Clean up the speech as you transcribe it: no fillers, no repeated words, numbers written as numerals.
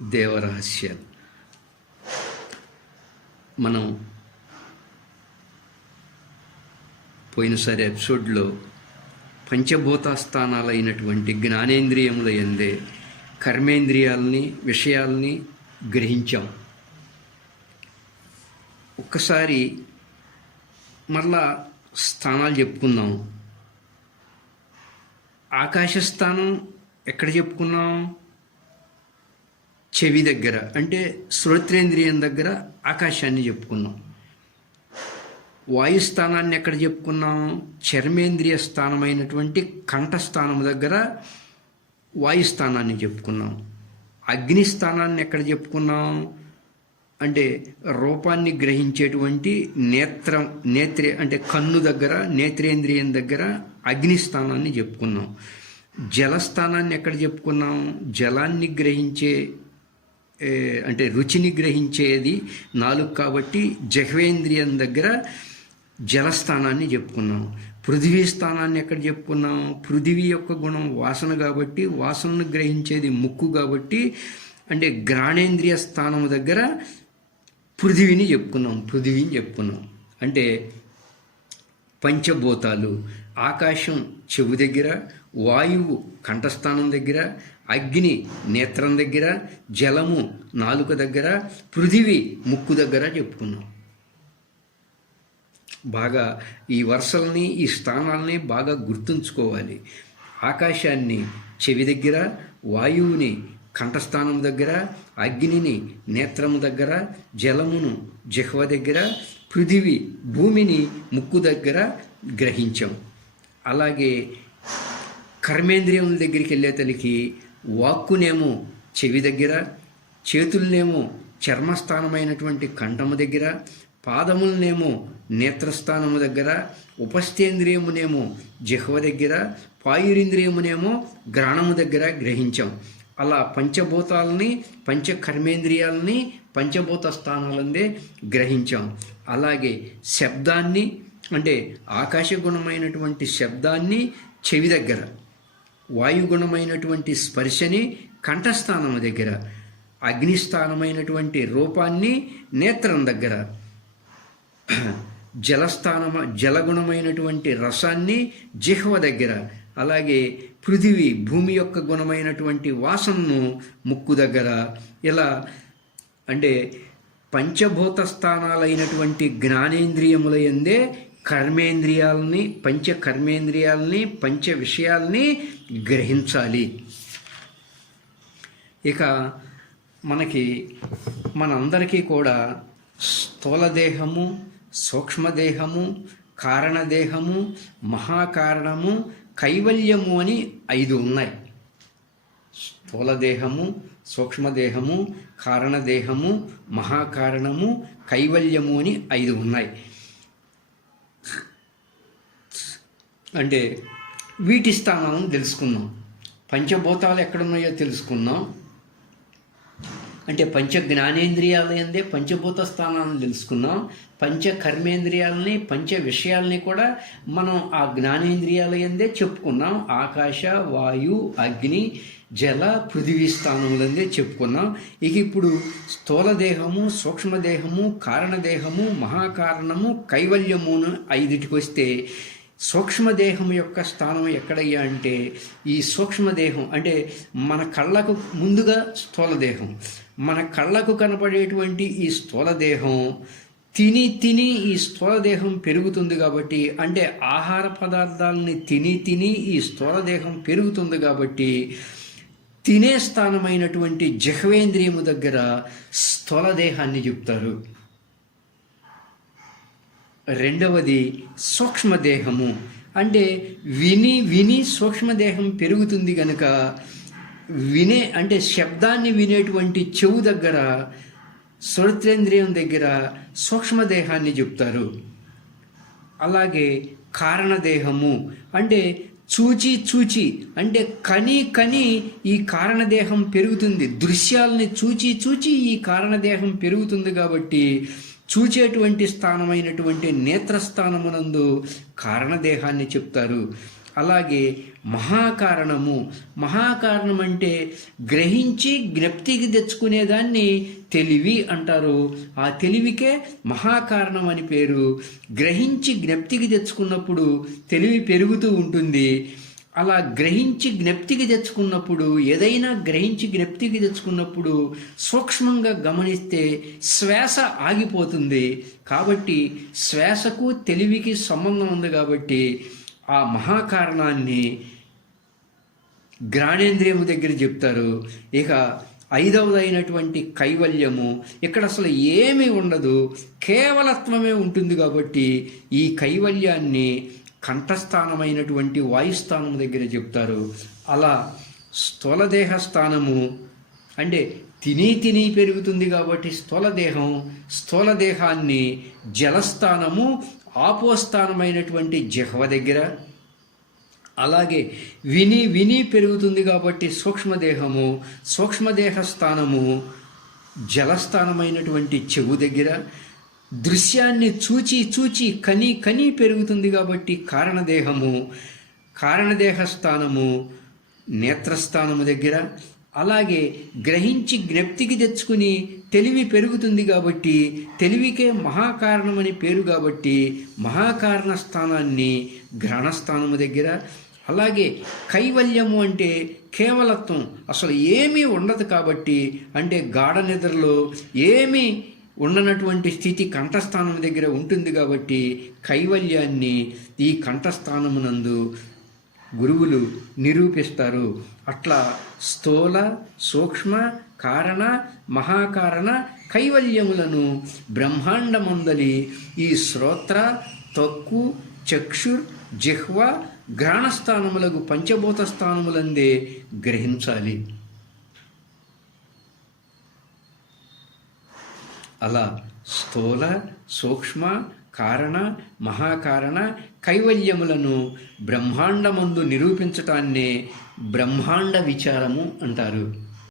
దేవరహస్యాలు. మనం పోయినసారి ఎపిసోడ్లో పంచభూత స్థానాలైనటువంటి జ్ఞానేంద్రియముల యందే కర్మేంద్రియాలని విషయాల్ని గ్రహించాం. ఒక్కసారి మరలా స్థానాలు చెప్పుకుందాం. ఆకాశస్థానం ఎక్కడ చెప్పుకున్నాం? చెవి దగ్గర, అంటే శ్రోత్రేంద్రియం దగ్గర ఆకాశాన్ని చెప్పుకున్నాం. వాయుస్థానాన్ని ఎక్కడ చెప్పుకున్నాం? చర్మేంద్రియ స్థానమైనటువంటి కంఠస్థానం దగ్గర వాయుస్థానాన్ని చెప్పుకున్నాం. అగ్నిస్థానాన్ని ఎక్కడ చెప్పుకున్నాం? అంటే రూపాన్ని గ్రహించేటువంటి అంటే కన్ను దగ్గర, నేత్రేంద్రియం దగ్గర అగ్నిస్థానాన్ని చెప్పుకున్నాం. జలస్థానాన్ని ఎక్కడ చెప్పుకున్నాం? జలాన్ని గ్రహించే అంటే రుచిని గ్రహించేది నాలుగు కాబట్టి జిహ్వేంద్రియం దగ్గర జలస్థానాన్ని చెప్పుకున్నాం. పృథివీ స్థానాన్ని ఎక్కడ చెప్పుకున్నాం? పృథివీ యొక్క గుణం వాసన కాబట్టి వాసనను గ్రహించేది ముక్కు కాబట్టి అంటే ఘ్రాణేంద్రియ స్థానం దగ్గర పృథివీని చెప్పుకున్నాం. అంటే పంచభూతాలు ఆకాశం చెవు దగ్గర, వాయువు కంఠస్థానం దగ్గర, అగ్ని నేత్రం దగ్గర, జలము నాలుక దగ్గర, పృథివీ ముక్కు దగ్గర చెప్పుకున్నాం. బాగా ఈ వరుసల్ని, ఈ స్థానాలని బాగా గుర్తుంచుకోవాలి. ఆకాశాన్ని చెవి దగ్గర, వాయువుని కంఠస్థానం దగ్గర, అగ్నిని నేత్రము దగ్గర, జలమును జిహ్వ దగ్గర, పృథివీ భూమిని ముక్కు దగ్గర గ్రహించాం. అలాగే కర్మేంద్రియముల దగ్గరికి వెళ్ళేతలికి వాక్కునేమో చెవి దగ్గర, చేతులనేమో చర్మస్థానమైనటువంటి కంఠము దగ్గర, పాదములనేమో నేత్రస్థానము దగ్గర, ఉపస్థేంద్రియమునేమో జిహ్వ దగ్గర, పాయురింద్రియమునేమో ఘ్రాణము దగ్గర గ్రహించాం. అలా పంచభూతాలని, పంచకర్మేంద్రియాలని పంచభూత స్థానాలందే గ్రహించాం. అలాగే శబ్దాన్ని అంటే ఆకాశ గుణమైనటువంటి శబ్దాన్ని చెవి దగ్గర, వాయుగుణమైనటువంటి స్పర్శని కంఠస్థానము దగ్గర, అగ్నిస్థానమైనటువంటి రూపాన్ని నేత్రం దగ్గర, జలగుణమైనటువంటి రసాన్ని జిహ్వ దగ్గర, అలాగే పృథివీ భూమి యొక్క గుణమైనటువంటి వాసనను ముక్కు దగ్గర. ఇలా అంటే పంచభూత స్థానాలైనటువంటి జ్ఞానేంద్రియముల యందే కర్మేంద్రియాలని, పంచకర్మేంద్రియాలని, పంచ విషయాల్ని గ్రహించాలి. ఇక మనందరికీ కూడా స్థూలదేహము, సూక్ష్మదేహము, కారణదేహము, మహాకారణము, కైవల్యము అని 5 ఉన్నాయి. స్థూలదేహము, సూక్ష్మదేహము, కారణదేహము, మహాకారణము, కైవల్యము అని 5 ఉన్నాయి. అంటే వీటి స్థానాలను తెలుసుకుందాం. పంచభూతాలు ఎక్కడున్నాయో తెలుసుకుందాం. అంటే పంచ జ్ఞానేంద్రియాల యందే పంచభూత స్థానాలను తెలుసుకుందాం. పంచ కర్మేంద్రియాలని, పంచ విషయాలని కూడా మనం ఆ జ్ఞానేంద్రియాల యందే చెప్పుకున్నాం. ఆకాశ, వాయు, అగ్ని, జల, పృథివీ స్థానములందే చెప్పుకున్నాం. ఇప్పుడు స్థూలదేహము, సూక్ష్మదేహము, కారణదేహము, మహాకారణము, కైవల్యమును 5టికి వస్తే సూక్ష్మదేహం యొక్క స్థానం ఎక్కడయ్యా అంటే ఈ సూక్ష్మదేహం అంటే మన కళ్ళకు ముందుగా స్థూలదేహం, మన కళ్ళకు కనపడేటువంటి ఈ స్థూలదేహం తిని ఈ స్థూలదేహం పెరుగుతుంది కాబట్టి, అంటే ఆహార పదార్థాలని తిని ఈ స్థూలదేహం పెరుగుతుంది కాబట్టి తినే స్థానమైనటువంటి జిహ్వేంద్రియము దగ్గర స్థూలదేహాన్ని చెప్తారు. రెండవది సూక్ష్మదేహము, అంటే విని సూక్ష్మదేహం పెరుగుతుంది కనుక అంటే శబ్దాన్ని వినేటువంటి చెవు దగ్గర, శ్రోత్రేంద్రియం దగ్గర సూక్ష్మదేహాన్ని చెప్తారు. అలాగే కారణదేహము అంటే చూచి అంటే కని ఈ కారణదేహం పెరుగుతుంది. దృశ్యాలని చూచి ఈ కారణదేహం పెరుగుతుంది కాబట్టి చూచేటువంటి స్థానమైనటువంటి నేత్రస్థానమునందు కారణదేహాన్ని చెప్తారు. అలాగే మహాకారణము. మహాకారణం అంటే గ్రహించి జ్ఞప్తికి తెచ్చుకునేదాన్ని తెలివి అంటారు. ఆ తెలివికే మహాకారణం అని పేరు. గ్రహించి జ్ఞప్తికి తెచ్చుకున్నప్పుడు తెలివి పెరుగుతూ ఉంటుంది. అలా గ్రహించి జ్ఞప్తికి తెచ్చుకున్నప్పుడు, ఏదైనా గ్రహించి జ్ఞప్తికి తెచ్చుకున్నప్పుడు సూక్ష్మంగా గమనిస్తే శ్వాస ఆగిపోతుంది. కాబట్టి శ్వాసకు తెలివికి సంబంధం ఉంది. కాబట్టి ఆ మహాకారణాన్ని జ్ఞానేంద్రియము దగ్గర చెప్తారు. ఇక 5వదైనటువంటి కైవల్యము, ఇక్కడ అసలు ఏమీ ఉండదు, కేవలత్వమే ఉంటుంది. కాబట్టి ఈ కైవల్యాన్ని కంఠస్థానమైనటువంటి వాయుస్థానం దగ్గర చెప్తారు. అలా స్థూలదేహ స్థానము అంటే తిని పెరుగుతుంది కాబట్టి స్థూలదేహం, స్థూలదేహాన్ని జలస్థానము, ఆపోస్థానమైనటువంటి జిహ్వ దగ్గర, అలాగే విని పెరుగుతుంది కాబట్టి సూక్ష్మదేహము, సూక్ష్మదేహ స్థానము జలస్థానమైనటువంటి చెవు దగ్గర, దృశ్యాన్ని చూచి కని పెరుగుతుంది కాబట్టి కారణదేహము, కారణదేహ స్థానము నేత్రస్థానము దగ్గర, అలాగే గ్రహించి జ్ఞప్తికి తెచ్చుకుని తెలివి పెరుగుతుంది కాబట్టి తెలివికే మహాకారణమని పేరు. కాబట్టి మహాకారణ స్థానాన్ని ఘ్రాణస్థానము దగ్గర, అలాగే కైవల్యము అంటే కేవలత్వం, అసలు ఏమీ ఉండదు కాబట్టి, అంటే గాఢ నిద్రలో ఏమీ ఉండనటువంటి స్థితి కంఠస్థానం దగ్గర ఉంటుంది. కాబట్టి కైవల్యాన్ని ఈ కంఠస్థానమునందు గురువులు నిరూపిస్తారు. అట్లా స్థూల, సూక్ష్మ, కారణ, మహాకారణ కైవల్యములను బ్రహ్మాండమందలి ఈ శ్రోత్ర, త్వక్కు, చక్షుర్, జిహ్వ, ఘ్రాణస్థానములకు పంచభూత స్థానములందే గ్రహించాలి. అలా స్థూల, సూక్ష్మ, కారణ, మహాకారణ కైవల్యములను బ్రహ్మాండమందు నిరూపించటాన్నే బ్రహ్మాండ విచారము అంటారు.